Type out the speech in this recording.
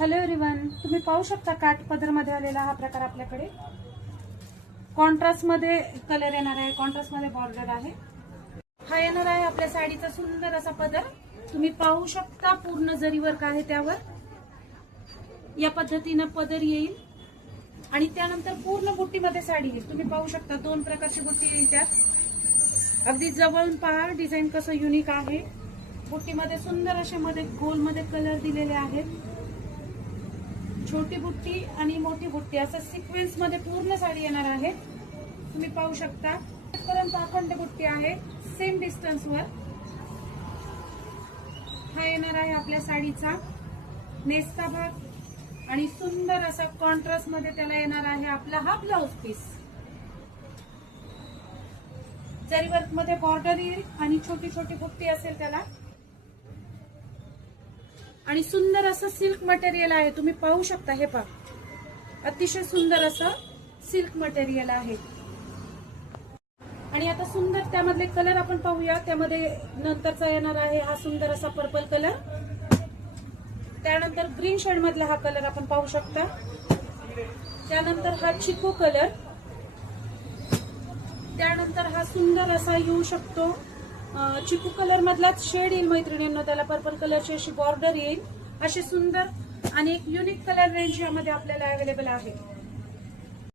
Hello everyone, तुम्ही पाहू शकता काठ पदर मध्ये आलेला हा प्रकार आपल्याकडे कॉन्ट्रास्ट मध्ये कलर येणार आहे, कॉन्ट्रास्ट मध्ये बॉर्डर आहे। हा येणार आहे आपल्या साडीचा सुंदर असा पदर। तुम्ही पाहू शकता पूर्ण जरी वर्क आहे त्यावर या पद्धतीने पदर येईल आणि त्यानंतर पूर्ण बुट्टीमध्ये साडी येईल। तुम्ही पाहू शकता दोन प्रकारची बुट्टी येईल त्यात। अगदी जवळून पहा डिझाइन कसं युनिक आहे। बुट्टीमध्ये सुंदर असे मध्ये गोल मध्ये कलर दिलेले आहेत। छोटी बुट्टी आणि मोठी बुट्टी असं सिक्वेन्स मध्ये पूर्ण साडी येणार आहे। तुम्ही पाहू शकता पर्यंत अखंड बुट्टी आहे सेम डिस्टन्स वर। हा येणार आहे आपल्या साडीचा नेसचा भाग आणि सुंदर असा कॉन्ट्रास्ट मध्ये त्याला येणार आहे आपला हा ब्लाउज पीस। जरी वर्क मध्ये बॉर्डर येईल आणि छोटी छोटी बुट्टी असेल त्याला आणि सुंदर असं सिल्क मटेरियल आहे। तुम्ही पाहू शकता हे पहा अतिशय सुंदर असं सिल्क मटेरियल आहे। आणि आता सुंदर त्यामधले कलर आपण पाहूया। त्यामध्ये नंतरचा येणार आहे हा सुंदर असा पर्पल कलर, त्यानंतर ग्रीन शेड मधला हा कलर आपण पाहू शकता, त्यानंतर हा चिकू कलर, त्यानंतर हा सुंदर असा येऊ शकतो चिकू कलर मधलाच शेड येईल मैत्रिणींनो, त्याला पर्पल कलरची अशी बॉर्डर येईल। असे सुंदर आणि एक युनिक कलर रेंज यामध्ये आपल्याला अवेलेबल आहे।